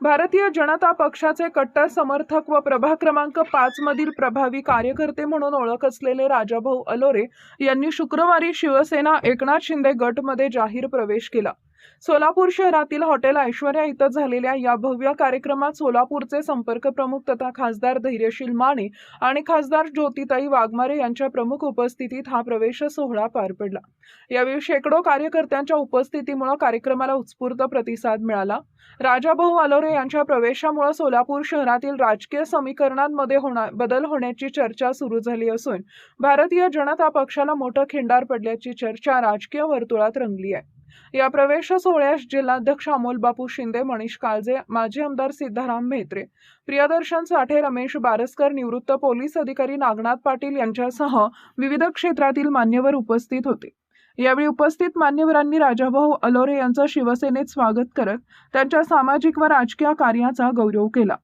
भारतीय जनता पक्षाचे कट्टर समर्थक व प्रभाग क्रमांक 5 मधील प्रभावी कार्यकर्ते म्हणून ओळख असलेले राजाभाऊ अलोरे यांनी शुक्रवारी शिवसेना एकनाथ शिंदे गटमध्ये जाहीर प्रवेश केला। सोलापूर शहरातील हॉटेल ऐश्वर्या इथं झालेल्या या भव्य कार्यक्रमात सोलापूरचे संपर्क प्रमुख तथा खासदार धैर्यशील माने आणि खासदार ज्योतिताई वाघमारे यांच्या प्रमुख उपस्थितीत हा प्रवेश सोहळा पार पडला। यावेळी शेकडो कार्यकर्त्यांच्या उपस्थितीमुळे कार्यक्रमाला उत्स्फूर्त प्रतिसाद मिळाला। राजाभाऊ अलोरे यांच्या प्रवेशामुळे सोलापूर शहरातील राजकीय समीकरणांमध्ये बदल होण्याची चर्चा सुरू झाली असून भारतीय जनता पक्षाला मोठं खिंडार पडल्याची चर्चा राजकीय वर्तुळात रंगली आहे। या प्रवेश सोहळ्यास जिल्हाध्यक्ष अमोल बापू शिंदे, मनीष काळजे, माजी आमदार सिद्धाराम म्हेत्रे, प्रियदर्शन साठे, रमेश बारसकर, निवृत्त पोलीस अधिकारी नागनाथ पाटील यांच्यासह विविध क्षेत्रातील मान्यवर उपस्थित होते। यावेळी उपस्थित मान्यवरांनी राजाभाऊ अलोरे यांचं शिवसेनेत स्वागत करत त्यांच्या सामाजिक व राजकीय कार्याचा गौरव केला।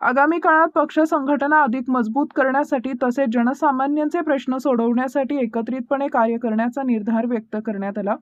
आगामी काळात पक्ष संघटना अधिक मजबूत करण्यासाठी तसेच जनसामान्यांचे प्रश्न सोडवण्यासाठी एकत्रितपणे कार्य करण्याचा निर्धार व्यक्त करण्यात आला।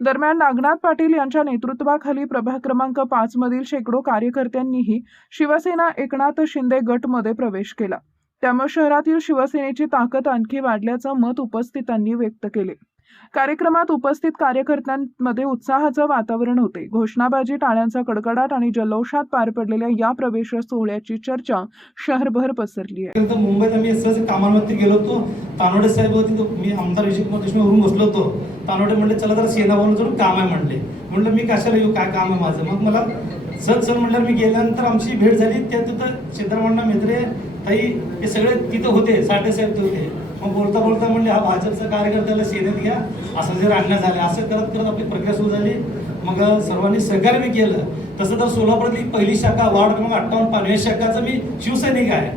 दरम्यान नागनाथ पाटील यांच्या नेतृत्वाखाली प्रभाग क्रमांक 5 मधील शेकडो कार्यकर्त्यांनीही शिवसेना एकनाथ शिंदे गटमध्ये प्रवेश केला। त्यामुळे शहरातील शिवसेनेची ताकद आणखी वाढल्याचं मत उपस्थितांनी व्यक्त केले। कार्यक्रमात उपस्थित कार्यकर्त्यांमध्ये उत्साहाचं वातावरण होते। घोषणाबाजी, टाळ्यांचा कडकडाट आणि जल्लोषात पार पडलेल्या या प्रवेश सोहळ्याची चर्चा शहरभर पसरली आहे। मुंबईत आम्ही सहज कामावरती गेलो होतो। तानोडे साहेब होते, मी आमदार विजयकुमार देशमुखवरून बसलो होतो। तानोडे म्हणले चला जरा सेनाभवन जाऊन काम आहे म्हणले। म्हटलं मी कशाला येऊ, काय काम आहे माझं। मग मला सर म्हटलं मी गेल्यानंतर आमची भेट झाली। त्या तिथं सिद्धाराम म्हेत्रे ताई हे सगळे तिथं होते, साठे साहेब ते होते। मग बोलता बोलता म्हणले हा भाजपचा कार्यकर्त्याला सेनेत घ्या, असं जर आणण्यात झाले। असं करत करत आपली प्रक्रिया सुरू झाली। मग सर्वांनी सहकार्य मी केलं। तसं तर सोलापूरातली पहिली शाखा वार्ड क्रमांक 58 पानवे शाखाचं मी शिवसैनिक आहे।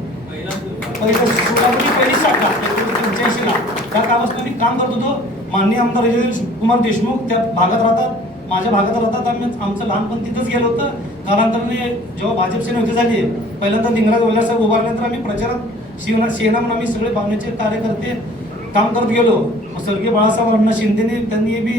सोलापूरची पहिली शाखा 1985 ला त्या कामात मी काम करत होतो। माननीय आमदार विजयकुमार देशमुख त्या भागात राहतात, माझ्या भागात राहतात। आम्ही आमचं लहानपण तिथंच गेलो होतं। कालांतराने जेव्हा भाजप सेना युती झाली, पहिल्यांदा लिंगराज वल्ला साहेब उभारल्यानंतर आम्ही प्रचारात सेना म्हणून आम्ही सगळे भावनेचे कार्यकर्ते काम करत गेलो। स्वर्गीय बाळासाहेब शिंदेने त्यांनी बी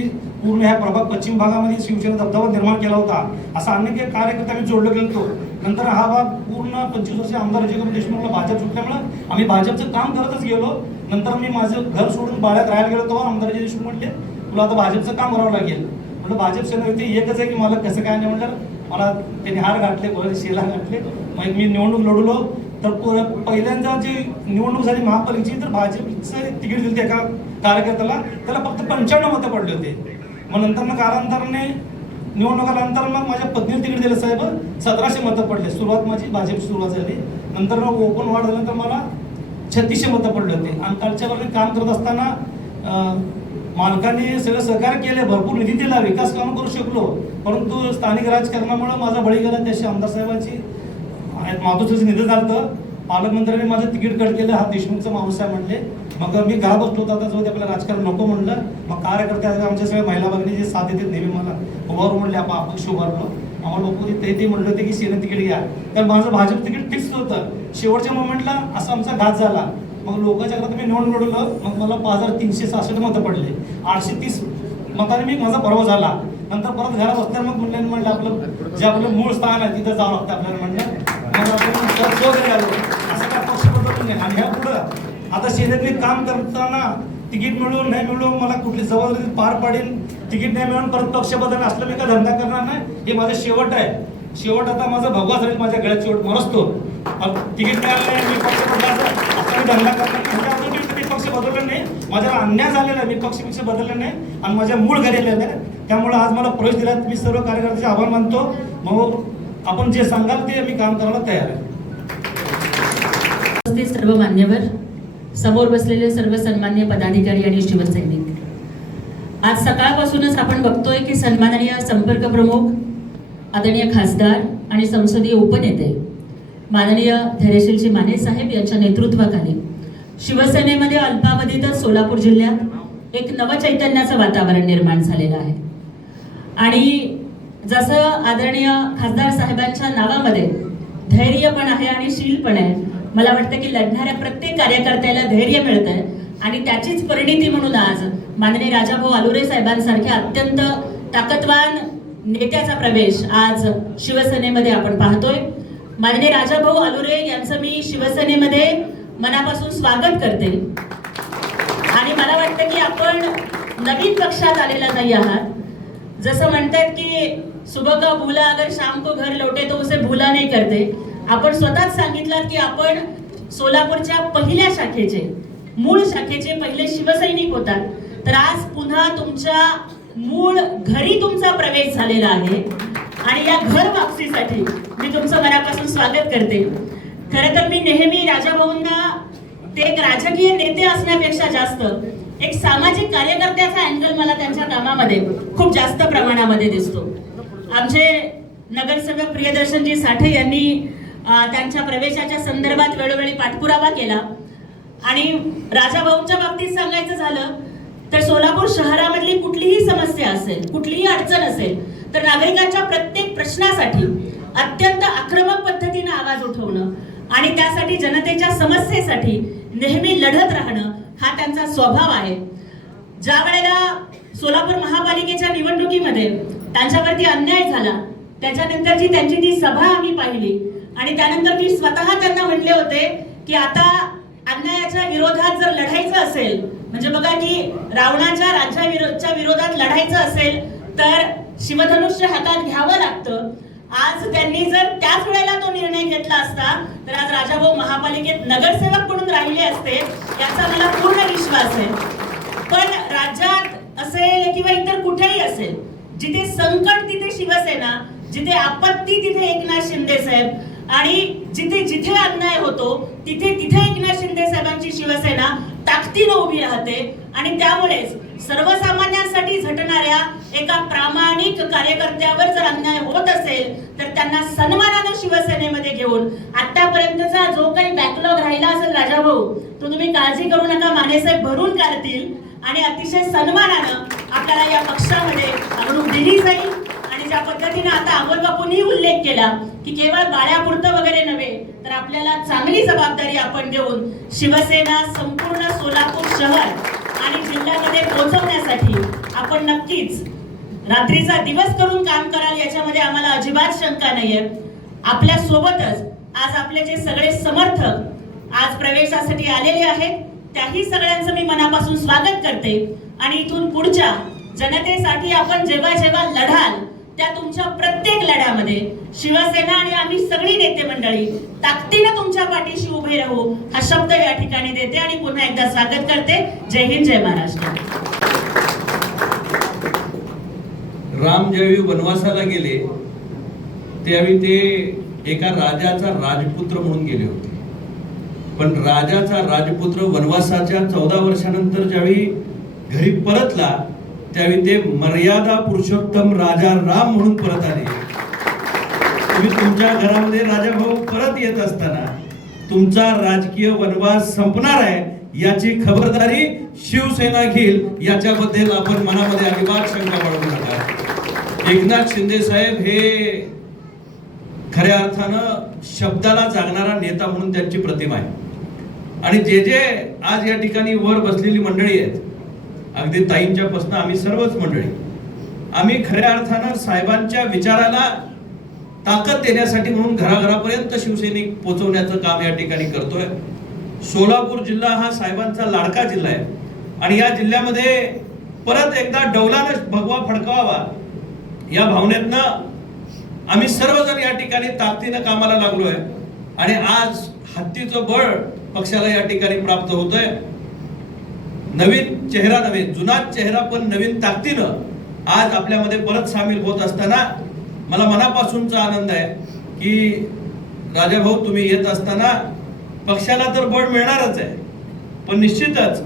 पूर्ण ह्या प्रभाग पश्चिम भागामध्ये शिवसेना दबदबा निर्माण केला होता। असा अनेक कार्यकर्ते आम्ही जोडले गेलो। नंतर हा भाग पूर्ण 25 वर्ष आमदार विजयकुमार देशमुखला भाजप सुटल्यामुळे आम्ही भाजपचं काम करतच गेलो। नंतर मी माझं घर सोडून बाळ्यात राहायला गेलो तेव्हा आमदार विजय देशमुख म्हटले तुला आता भाजपचं काम करावं लागेल। म्हटलं भाजप सेना युती एकच आहे की मला कसं काय नाही। म्हटलं मला त्यांनी हार घातले, शेला घातले। मग मी निवडणूक लढवलो। तर पहिल्यांदा जी निवडणूक झाली महापालिकेची, तर भाजपचं तिकीट दिलं एका कार्यकर्त्याला, त्याला फक्त 95 मतं पडले होते। मग नंतर कालांतराने निवडणुकानंतर मग माझ्या पत्नीला तिकीट दिलं साहेब, 1700 मतं पडले। सुरुवात माझी भाजपची सुरुवात झाली। नंतर मग ओपन वाढ झाल्यानंतर मला 3600 मतं पडले होते। आणि कालच्या वर्षी काम करत असताना मालकांनी सगळं सहकार्य केले, भरपूर निधी दिला, विकास कामं करू शकलो। परंतु स्थानिक राजकारणामुळे माझा बळी गेला। त्याशी आमदार साहेबांची मातोश्रीचं निधन झालं। पालकमंत्र्यांनी माझं तिकीट कट केलं, हा देशमुखचा माणूस आहे म्हणले। मग मी घरा बसलो होता, जो आपल्याला राजकारण नको म्हणलं। मग कार्यकर्ते आमच्या सगळ्या महिला भगिनी जे साथ देतात नेहमी मला उभारू म्हणले, आपण अपक्ष उभारलो। आम्हाला बापू ते म्हणलं होते की सेना तिकीट घ्या, तर माझं भाजप तिकीट फिक्स होतं। शेवटच्या मोमेंटला असा आमचा घात झाला। मग लोकांच्या घरात मी नोंद लढवलं। मग मला 5366 मतं पडले। 830 मतांनी मी माझा पराभव झाला। नंतर परत घरात बसल्या मग म्हणलं आपलं जे आपलं मूळ स्थान आहे तिथं जावं लागतं आपल्याला म्हणलं। असं काय पक्ष बदलून नाही। आणि ह्या पुढं आता सेनेत मी काम करताना तिकीट मिळून नाही मिळून मला कुठली जबाबदारी पार पाडेल, तिकीट नाही मिळून परत पक्ष बदल असलं मी काय धंदा करणार नाही। हे माझं शेवट आहे। शेवट आता माझा भगवा झाली, माझ्या गळ्यात शेवट मरसतो। तिकीट मिळालं नाही, मी पक्ष बदलायचं असं मी धंदा करणार नाही। कधी पक्ष बदललं नाही, माझ्याला अन्याय झालेला आहे। मी पक्ष बदललं नाही आणि माझ्या मूळ घरी आलेलं आहे। त्यामुळे आज मला प्रवेश दिला, मी सर्व कार्यकर्त्याचे आभार मानतो। मग आपण जे सांगाल ते मी काम करायला तयार आहे। सर्व मान्यवर, समोर बसलेले सर्व सन्माननीय पदाधिकारी आणि शिवसैनिक, आज सकाळपासूनच आपण बघतोय की सन्माननीय संपर्क प्रमुख, आदरणीय खासदार आणि संसदीय उपनेते माननीय धैर्यशील माने साहेब यांच्या नेतृत्वाखाली शिवसेनेमध्ये अल्पावधीतच सोलापूर जिल्ह्यात एक नवचैतन्याचं वातावरण निर्माण झालेलं आहे। आणि जसं आदरणीय खासदार साहेबांच्या नावामध्ये धैर्य पण आहे आणि शील पण आहे, मला वाटतं की लढणाऱ्या प्रत्येक कार्यकर्त्याला धैर्य मिळतंय आणि त्याचीच परिणिती म्हणून आज माननीय राजाभाऊ अलोरे साहेबांसारख्या अत्यंत ताकदवान नेत्याचा प्रवेश आज शिवसेनेमध्ये आपण पाहतोय. माननीय राजाभाऊ अलोरे यांचं मी शिवसेनेमध्ये मनापासून स्वागत करते आणि मला वाटतं की आपण नवीन पक्षात आलेला नाही आहात. जसं म्हणतात की सुबह का भूला अगर शाम को घर लौटे तो उसे भूला नहीं करते. आपण स्वतःच सांगितलं की आपण सोलापूरच्या पहिल्या शाखेचे, मूळ शाखेचे पहिले शिवसैनिक होतात. तर आज पुन्हा तुमच्या मूळ घरी तुमचा प्रवेश झालेला आहे आणि या घर वापसीसाठी मी तुमचं मनापासून स्वागत करते. खरं तर मी नेहमी राजाभाऊंना ते एक राजकीय नेते असण्यापेक्षा जास्त एक सामाजिक कार्यकर्त्याचा अँगल मला त्यांच्या कामामध्ये खूप जास्त प्रमाणामध्ये दिसतो. आमचे नगरसेवक प्रियदर्शनजी साठे यांनी त्यांच्या प्रवेशाच्या संदर्भात वेळोवेळी पाठपुरावा केला आणि राजाभाऊंच्या बाबतीत सांगायचं झालं तर सोलापूर शहरामधली कुठलीही समस्या असेल, कुठलीही अडचण असेल तर नागरिकांच्या प्रत्येक प्रश्नासाठी अत्यंत आक्रमक पद्धतीने आवाज उठवणं आणि त्यासाठी जनतेच्या समस्येसाठी नेहमी लढत राहणं हा त्यांचा स्वभाव आहे. ज्या वेळेला सोलापूर महापालिकेच्या निवडणुकीमध्ये त्यांच्यावरती अन्याय झाला त्याच्यानंतरची त्यांची ती सभा आम्ही पाहिली आणि त्यानंतर मी स्वतः त्यांना म्हणले होते की आता अन्यायाच्या विरोधात जर लढायचं असेल, म्हणजे बघा की रावणाच्या राज्याच्या विरोधात लढायचं असेल तर शिवधनुष्य हातात घ्यावं लागतं. आज त्यांनी जर त्याच वेळेला तो निर्णय घेतला असता तर आज राजाभाऊ महापालिकेत नगरसेवक म्हणून राहिले असते याचा मला पूर्ण विश्वास आहे. पण राज्यात असेल किंवा इतर कुठेही असेल, जिथे संकट तिथे शिवसेना, जिथे आपत्ती तिथे एकनाथ शिंदे साहेब आणि जिथे जिथे अन्याय होतो तिथे तिथे एकनाथ शिंदे साहेबांची शिवसेना ताकदीने उभी राहते आणि त्यामुळेच सर्वसामान्यांसाठी झटणाऱ्या एका प्रामाणिक कार्यकर्त्यावर जर अन्याय होत असेल तर त्यांना सन्मानाने शिवसेनेमध्ये घेऊन आतापर्यंतचा जो काही बॅकलॉग राहिला असेल राजाभाऊ तो तुम्ही काळजी करू नका, मानेसाहेब भरून काढतील आणि अतिशय सन्मानानं आपल्याला या पक्षामध्ये अगणूक दिली जाईल. आणि ज्या पद्धतीने आता अमोल बापूंनी उल्लेख केला की केवळ बाळ्यापुरतं वगैरे नव्हे तर आपल्याला चांगली जबाबदारी आपण देऊन शिवसेना संपूर्ण सोलापूर शहर आणि जिल्ह्यामध्ये पोहोचवण्यासाठी आपण नक्कीच रात्रीचा दिवस करून काम कराल याच्यामध्ये आम्हाला अजिबात शंका नाहीये. आपल्या सोबतच आज आपले जे सगळे समर्थक आज प्रवेशासाठी आलेले आहेत त्याही सगळ्यांचं मी मनापासून स्वागत करते आणि इथून पुढच्या जनतेसाठी आपण जेव्हा जेव्हा लढाल त्या तुमच्या प्रत्येक लढ्यामध्ये शिवसेना आणि आम्ही सगळी नेते मंडळी ताकदीने तुमच्या पाठीशी उभे राहू हा शब्द या ठिकाणी देते आणि पुन्हा एकदा स्वागत करते. जय हिंद, जय महाराष्ट्र. राम ज्यावेळी वनवासाला गेले त्यावेळी ते एका राजाचा राजपुत्र म्हणून गेले होते. पण राजाचा राजपुत्र वनवासाच्या 14 वर्षानंतर ज्यावेळी घरी परतला त्यावेळी ते मर्यादा पुरुषोत्तम राजा राम म्हणून परत आले. तुम्ही तुमच्या घरामध्ये राजाभाऊ परत येत असताना तुमचा राजकीय वनवास संपणार आहे याची खबरदारी शिवसेना घेईल याच्याबद्दल आपण मनामध्ये अजिबात शंका बाळगू नका. एकनाथ शिंदे साहेब हे खऱ्या अर्थानं शब्दाला जागणारा नेता म्हणून त्यांची प्रतिमा आहे. आणि जे जे आज या ठिकाणी वर बसलेली मंडळी आहेत, अगदी ताईंच्या पासून आम्ही सर्वच मंडळी, आम्ही खऱ्या अर्थानं साहेबांच्या विचाराला ताकद देण्यासाठी म्हणून घराघरापर्यंत शिवसैनिक पोहोचवण्याचं काम या ठिकाणी करतोय. सोलापूर जिल्हा हा साहेबांचा लाडका जिल्हा आहे आणि या जिल्ह्यामध्ये परत एकदा डौलानं भगवा फडकावा या भावनेतनं आम्ही सर्वजण या ठिकाणी ताकदीनं कामाला लागलोय आणि आज हत्तीचं बळ पक्षाला या ठिकाणी प्राप्त होतंय. नवीन चेहरा नव्हे, जुनाच चेहरा पण नवीन ताकदीनं आज आपल्यामध्ये परत सामील होत असताना मला मनापासूनचा आनंद आहे की राजाभाऊ तुम्ही येत असताना पक्षाला तर बळ मिळणारच आहे, पण निश्चितच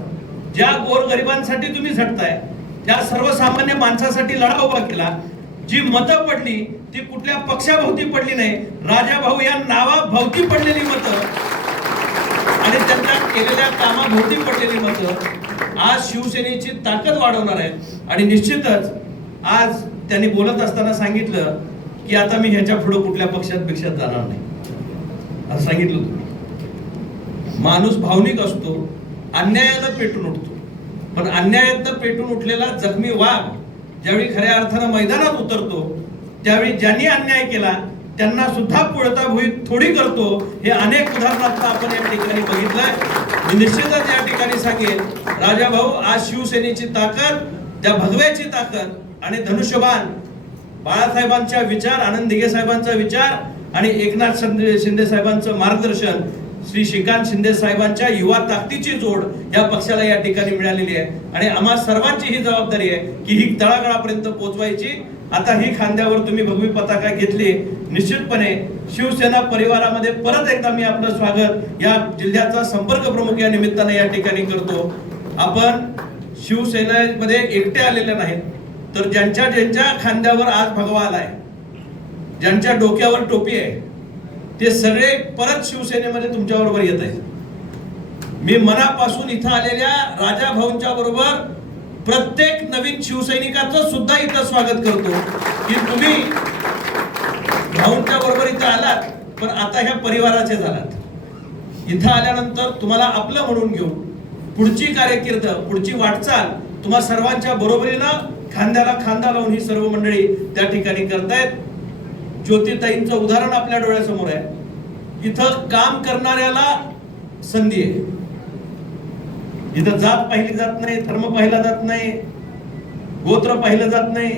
ज्या गोरगरिबांसाठी तुम्ही झटताय त्या सर्वसामान्य माणसासाठी लढा उभा केला. जी मतं पडली ती कुठल्या पक्षाभोवती पडली नाही, राजाभाऊ या नावाभोवती पडलेली मतं आणि त्यांच्या केलेल्या कामाभोवती पडलेली मतं आज शिवसेनेची ताकद वाढवणार आहे. आणि निश्चितच आज त्यांनी बोलत असताना सांगितलं की आता मी ह्याच्या पुढे कुठल्या पक्षात जाणार नाही असं सांगितलं. तुम्ही माणूस भावनिक असतो, अन्यायानं पेटून उठतो, पण अन्यायातनं पेटून उठलेला जखमी वाघ ज्यावेळी खऱ्या अर्थानं मैदानात उतरतो त्यावेळी ज्यांनी अन्याय केला त्यांना सुद्धा पुळताभुई थोडी करतो, हे अनेक उदाहरणार्थ आपण या ठिकाणी बघितलंय. मी निश्चितच या ठिकाणी सांगेन, राजाभाऊ, आज शिवसेनेची ताकद, त्या भगव्याची ताकद आणि धनुष्यबाण बाळासाहेबांच्या विचार, आनंद दिघे साहेबांचा विचार आणि एकनाथ शिंदे साहेबांचं मार्गदर्शन, श्री श्रीकांत शिंदे साहेबांच्या युवा ताकदीची जोड या पक्षाला या ठिकाणी मिळालेली आहे. आणि आम्हा सर्वांची ही जबाबदारी आहे की ही तळागाळापर्यंत पोहोचवायची. आता ही खांद्यावर तुम्ही भगवी पताका घेतली, निश्चितपणे शिवसेना परिवारामध्ये परत एकदा मी आपलं स्वागत या जिल्ह्याचा संपर्क प्रमुख या निमित्ताने या ठिकाणी करतो. आपण शिवसेनेमध्ये एकटे आलेले नाहीत, तर ज्यांच्या ज्यांच्या खांद्यावर आज भगवा आलाय, ज्यांच्या डोक्यावर टोपी आहे, ते सगळे परत शिवसेनेमध्ये तुमच्या बरोबर येत आहेत. मी मनापासून इथं आलेल्या राजा भाऊंच्या बरोबर प्रत्येक नवीन शिवसैनिकाचं सुद्धा इथं स्वागत करतो की तुम्ही भाऊंच्या बरोबर इथं आलात, पण आता ह्या परिवाराचे झालात. इथं आल्यानंतर तुम्हाला आपलं म्हणून घेऊ, पुढची कारकीर्द, पुढची वाटचाल तुम्हा सर्वांच्या बरोबरीनं खांद्याला खांदा लावून ही सर्व मंडळी त्या ठिकाणी करतायत. ज्योतिताईंचं उदाहरण आपल्या डोळ्यासमोर आहे. इथं काम करणाऱ्याला संधी आहे. इथं जात पाहिली जात नाही, धर्म पाहिला जात नाही, गोत्र पाहिलं जात नाही,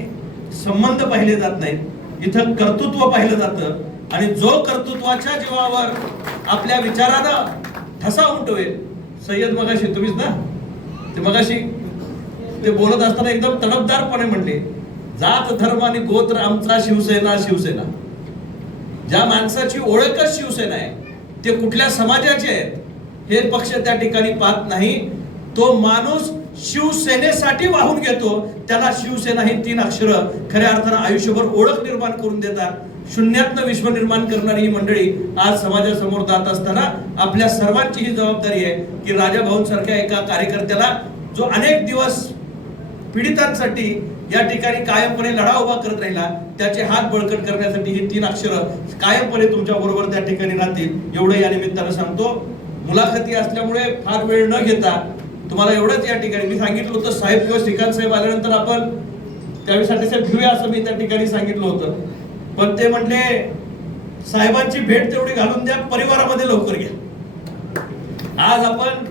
संबंध पाहिले जात नाही. इथं कर्तृत्व पाहिलं जातं आणि जो कर्तृत्वाच्या जीवावर आपल्या विचारानं ठसा उमटवेल. सय्यद मगाशी तुम्हीच ना, ते मगाशी ते बोलत असताना एकदम तडफदारपणे म्हणले, जात धर्म आणि गोत्र आमचा शिवसेना शिवसेना. ज्या माणसाची ओळखच शिवसेना आहे, ते कुठल्या समाजाचे आहेत हे पक्ष त्या ठिकाणी पाहत नाही. तो माणूस शिवसेनेसाठी वाहून घेतो, त्याला शिवसेना ही 3 अक्षरं खऱ्या अर्थानं आयुष्यभर ओळख निर्माण करून देतात. शून्यातनं विश्व निर्माण करणारी ही मंडळी आज समाजासमोर जात असताना आपल्या सर्वांची ही जबाबदारी आहे की राजा भाऊंसारख्या एका कार्यकर्त्याला, जो अनेक दिवस पीडितांसाठी या ठिकाणी कायमपणे लढा उभा करत राहिला, त्याचे हात बळकट करण्यासाठी ही 3 अक्षरं कायमपणे तुमच्या बरोबर त्या ठिकाणी राहतील, एवढं या निमित्तानं सांगतो. मुलाखती असल्यामुळे फार वेळ न घेता तुम्हाला एवढंच या ठिकाणी मी सांगितलं होतं, साहेब किंवा श्रीकांत साहेब आल्यानंतर आपण त्यावेळेसाठी साहेब घेऊया असं मी त्या ठिकाणी सांगितलं होतं, पण ते म्हणले साहेबांची भेट तेवढी घालून द्या, परिवारामध्ये लवकर घ्या. आज आपण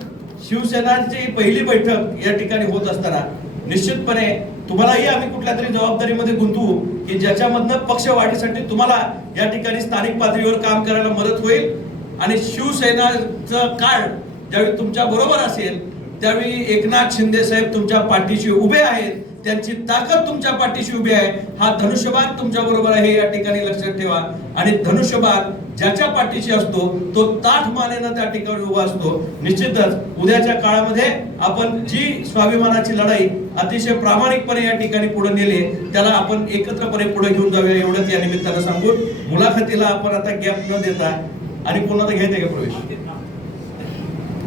शिवसेनाची पहिली बैठक या ठिकाणी होत असताना निश्चितपणे तुम्हालाही आम्ही कुठल्या तरी जबाबदारीमध्ये गुंतवू की ज्याच्यामधनं पक्षवाढीसाठी तुम्हाला या ठिकाणी स्थानिक पातळीवर काम करायला मदत होईल. आणि शिवसेनाचं काळ ज्यावेळी तुमच्या बरोबर असेल, त्यावेळी एकनाथ शिंदे साहेब तुमच्या पाठीशी उभे आहेत, त्यांची ताकद तुमच्या पाठीशी उभी आहे. हा धनुष्यबाण तुमच्या बरोबर आहे या ठिकाणी लक्षात ठेवा. आणि धनुष्यबाण ज्याच्या पाठीशी असतो तो ताठ मानेनं त्या ठिकाणी उभा असतो. निश्चितच उद्याच्या काळामध्ये आपण जी स्वाभिमानाची लढाई अतिशय प्रामाणिकपणे या ठिकाणी पुढे नेली, त्याला आपण एकत्रपणे पुढे घेऊन जाऊया एवढंच या निमित्तानं सांगून मुलाखतीला आपण आता गॅप न देता आणि कोणाला घ्यायचं का प्रवेश